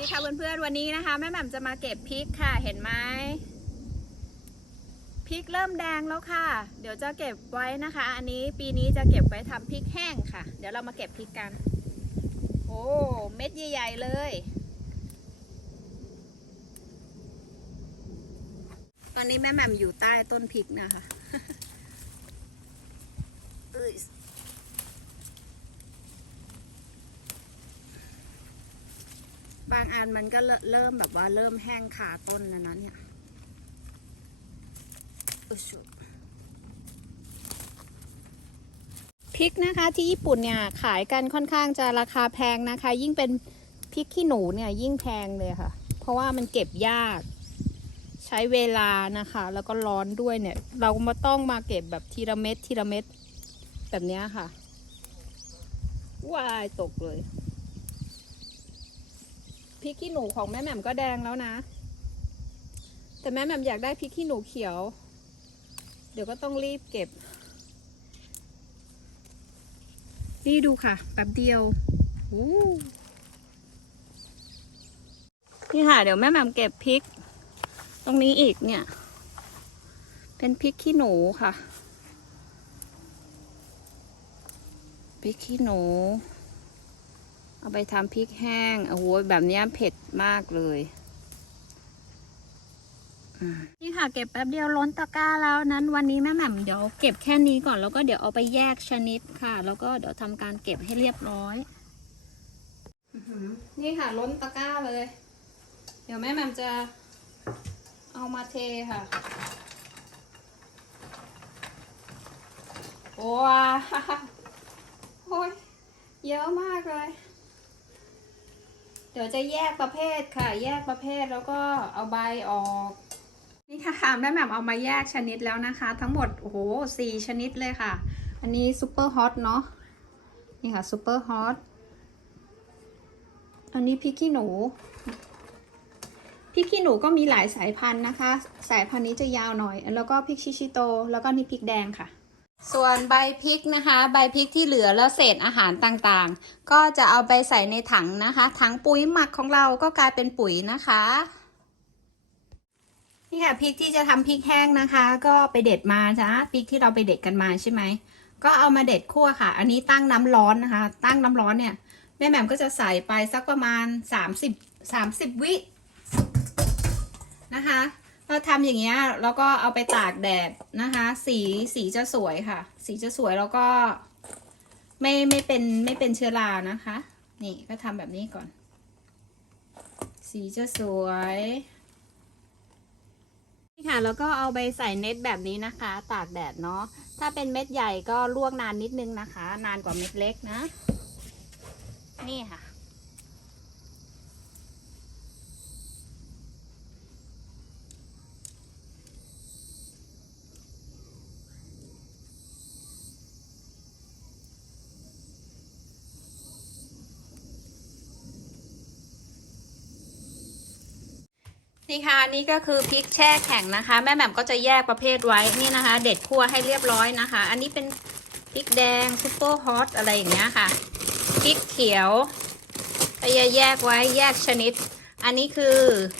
ดีค่ะเพื่อนๆวันนี้นะคะแม่แหม่มจะมาเก็บพริกค่ะเห็นไหมพริกเริ่มแดงแล้วค่ะ เดี๋ยวจะเก็บไว้นะคะ อันนี้ปีนี้จะเก็บไว้ทำพริกแห้งค่ะ เดี๋ยวเรามาเก็บพริกกัน โอ้เม็ดใหญ่ๆเลย ตอนนี้แม่แหม่มอยู่ใต้ต้นพริกนะคะ เอ้ย บางอันมันก็เริ่มแบบว่าเริ่มแห้งขาต้นแล้วนะเนี่ยอุชุพริกนะคะที่ญี่ปุ่นเนี่ยขายกันค่อนข้างจะราคาแพงนะคะ ยิ่งเป็นพริกขี้หนูเนี่ยยิ่งแพงเลยค่ะ เพราะว่ามันเก็บยาก ใช้เวลานะคะ แล้วก็ร้อนด้วยเนี่ย เรามาต้องมาเก็บแบบทีละเม็ดทีละเม็ดแบบนี้ค่ะว้ายตกเลย พริกขี้หนูของแม่แหม่มก็แดงแล้วนะ แต่แม่แหม่มอยากได้พริกขี้หนูเขียว เดี๋ยวก็ต้องรีบเก็บ นี่ดูค่ะแป๊บเดียวอู้นี่ค่ะ เดี๋ยวแม่แหม่มเก็บพริก ตรงนี้อีกเนี่ย เป็นพริกขี้หนูค่ะพริกขี้หนู เอาไปทำพริกแห้ง โอ้โห แบบเนี้ยเผ็ดมากเลยอ่านี่ค่ะเก็บแป๊บเดียวล้นตะกร้าแล้วนั้น วันนี้แม่แหม่มเดี๋ยวเก็บแค่นี้ก่อนแล้วก็เดี๋ยวเอาไปแยกชนิดค่ะ แล้วก็เดี๋ยวทำการเก็บให้เรียบร้อยอื้อหือนี่ค่ะล้นตะกร้าเลย เดี๋ยวแม่แหม่มจะเอามาเทค่ะว้าวโอ้ยเยอะมากเลย เดี๋ยวจะแยกประเภทค่ะ แยกประเภทแล้วก็เอาใบออก นี่ค่ะแม่แหม่มเอามาแยกชนิดแล้วนะคะ ทั้งหมดโอ้โหสี่ชนิดเลยค่ะ อันนี้ซูเปอร์ฮอตเนาะนี่ค่ะซูเปอร์ฮอตอันนี้พริกขี้หนูพริกขี้หนูก็มีหลายสายพันธุ์นะคะ สายพันธุ์นี้จะยาวหน่อย แล้วก็พริกชิชิโต แล้วก็นี่พริกแดงค่ะ ส่วนใบพริกนะคะ ใบพริกที่เหลือแล้วเศษอาหารต่างๆ ก็จะเอาไปใส่ในถังนะคะ ถังปุ๋ยหมักของเราก็กลายเป็นปุ๋ยนะคะ นี่ค่ะพริกที่จะทำพริกแห้งนะคะ ก็ไปเด็ดมาจ้ะพริกที่เราไปเด็ดกันมาใช่ไหมก็เอามาเด็ดคั่วค่ะ อันนี้ตั้งน้ำร้อนนะคะ ตั้งน้ำร้อนเนี่ยแม่แหม่มก็จะใส่ไปสักประมาณ 30 30 วินะคะ เราทำอย่างเงี้ยแล้วก็เอาไปตากแดดนะคะ สีสีจะสวยค่ะ สีจะสวยแล้วก็ ไม่ไม่เป็นไม่เป็นเชื้อรานะคะ นี่ก็ทำแบบนี้ก่อน สีจะสวยนี่ค่ะแล้วก็เอาไปใส่เน็ตแบบนี้นะคะ ตากแดดเนาะถ้าเป็นเม็ดใหญ่ก็ลวกนานนิดนึงนะคะ นานกว่าเม็ดเล็กนะ นี่ค่ะ นี่ค่ะนี่ก็คือพริกแช่แข็งนะคะ แม่แหม่มก็จะแยกประเภทไว้นี่นะคะ เด็ดคั่วให้เรียบร้อยนะคะ อันนี้เป็นพริกแดงซุปเปอร์ฮอตอะไรอย่างเงี้ยค่ะพริกเขียวก็จะแยกไว้แยกชนิด อันนี้คือ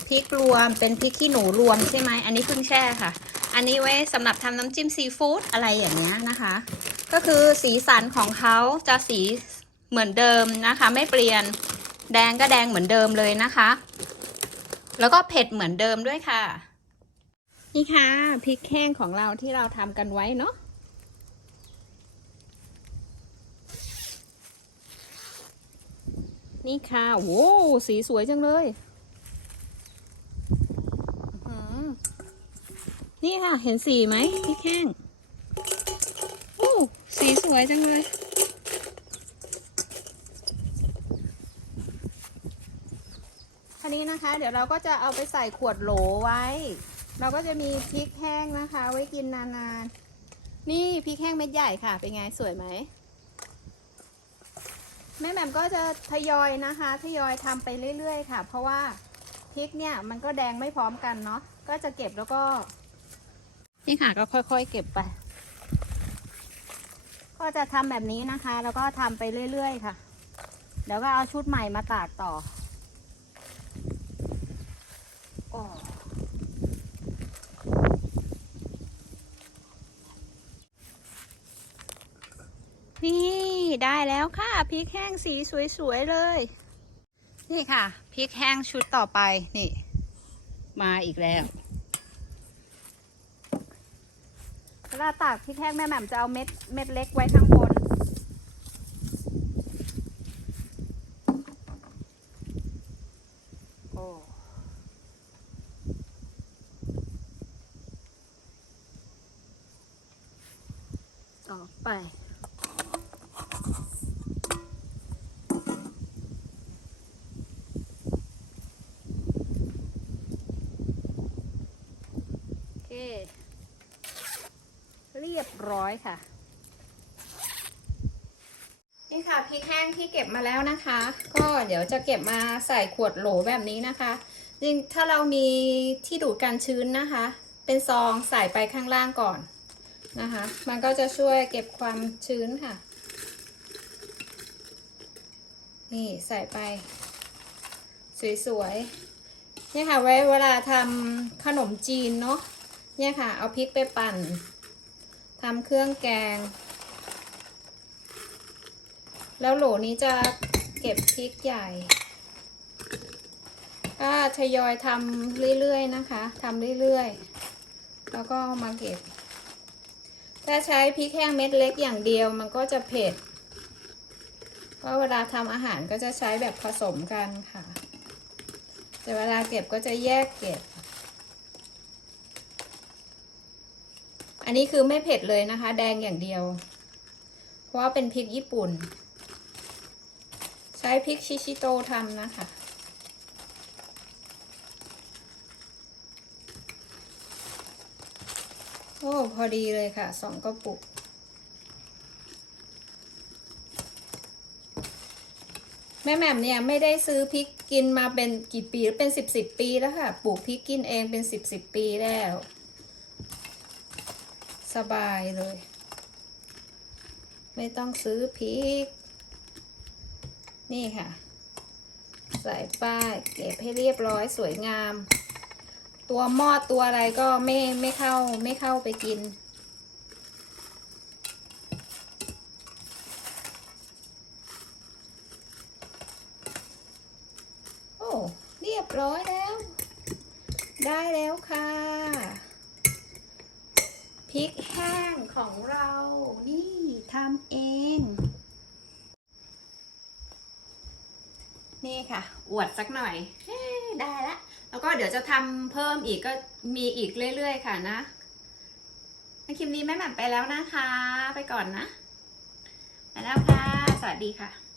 พริกรวมเป็นพริกขี้หนูรวมใช่ไหมอันนี้เพิ่งแช่ค่ะ อันนี้ไว้สำหรับทำน้ำจิ้มซีฟู้ดอะไรอย่างเงี้ยนะคะ ก็คือสีสันของเขาจะสีเหมือนเดิมนะคะ ไม่เปลี่ยนแดงก็แดงเหมือนเดิมเลยนะคะ แล้วก็เผ็ดเหมือนเดิมด้วยค่ะ นี่ค่ะพริกแห้งของเราที่เราทำกันไว้เนาะนี่ค่ะโว้สีสวยจังเลยอ๋อนี่ค่ะ เห็นสีไหมพริกแห้งโอ้สีสวยจังเลย นนี้นะคะ เดี๋ยวเราก็จะเอาไปใส่ขวดโหลไว้ เราก็จะมีพริกแห้งนะคะ ไว้กินนานๆ นี่พริกแห้งเม็ดใหญ่ค่ะ เป็นไงสวยไหมแม่แหม่มก็จะทยอยนะคะ ทยอยทำไปเรื่อยๆ ค่ะ เพราะว่าพริกเนี่ยมันก็แดงไม่พร้อมกันเนาะ ก็จะเก็บแล้วก็นี่ค่ะก็ค่อยๆเก็บไป ก็จะทำแบบนี้นะคะ แล้วก็ทำไปเรื่อยๆ ค่ะ เดี๋ยวก็เอาชุดใหม่มาตากต่อ นี่ได้แล้วค่ะพริกแห้งสีสวยๆเลย นี่ค่ะพริกแห้งชุดต่อไปนี่ มาอีกแล้วเวลาตากพริกแห้งแม่แหม่มจะเอาเม็ดเม็ดเล็กไว้ข้างบน โอ้ต่อไป โอเค เรียบร้ อยค่ะ นี่ค่ะพริกแห้งที่เก็บมาแล้วนะคะ ก็เดี๋ยวจะเก็บมาใส่ขวดโหลแบบนี้นะคะจริงถ้าเรามีที่ดูดการชื้นนะคะ เป็นซองใส่ไปข้างล่างก่อนนะคะ มันก็จะช่วยเก็บความชื้นค่ะ นี่ใส่ไป สวยๆเนี่ยค่ะไว้เวลาทำขนมจีนเนาะเนี่ยค่ะ เอาพริกไปปั่น ทำเครื่องแกง แล้วโหลนี้จะเก็บพริกใหญ่ก็ทยอยทำเรื่อยๆนะคะทำเรื่อยๆ แล้วก็มาเก็บ ถ้าใช้พริกแห้งเม็ดเล็กอย่างเดียวมันก็จะเผ็ด เพราะเวลาทำอาหารก็จะใช้แบบผสมกันค่ะ แต่เวลาเก็บก็จะแยกเก็บ อันนี้คือไม่เผ็ดเลยนะคะ แดงอย่างเดียว เพราะว่าเป็นพริกญี่ปุ่น ใช้พริกชิชิโตทำนะคะ โอ้พอดีเลยค่ะสองกระปุกแม่แหม่มเนี่ยไม่ได้ซื้อพริกกินมาเป็นกี่ปีเป็นสิบสิบปีแล้วค่ะ ปลูกพริกกินเองเป็นสิบสิบปีแล้ว สบายเลย ไม่ต้องซื้อพริก นี่ค่ะ ใส่ป้ายเก็บให้เรียบร้อยสวยงาม ตัวมอดตัวอะไรก็ไม่ไม่เข้าไม่เข้าไปกินโอ้เรียบร้อยแล้ว ได้แล้วค่ะ พริกแห้งของเรานี่ทำเอง นี่ค่ะ อวดสักหน่อยเฮ้ได้ละ แล้วก็เดี๋ยวจะทำเพิ่มอีกก็มีอีกเรื่อยๆค่ะนะในคลิปนี้แม่แหม่มไปแล้วนะคะ ไปก่อนนะไปแล้วค่ะ สวัสดีค่ะ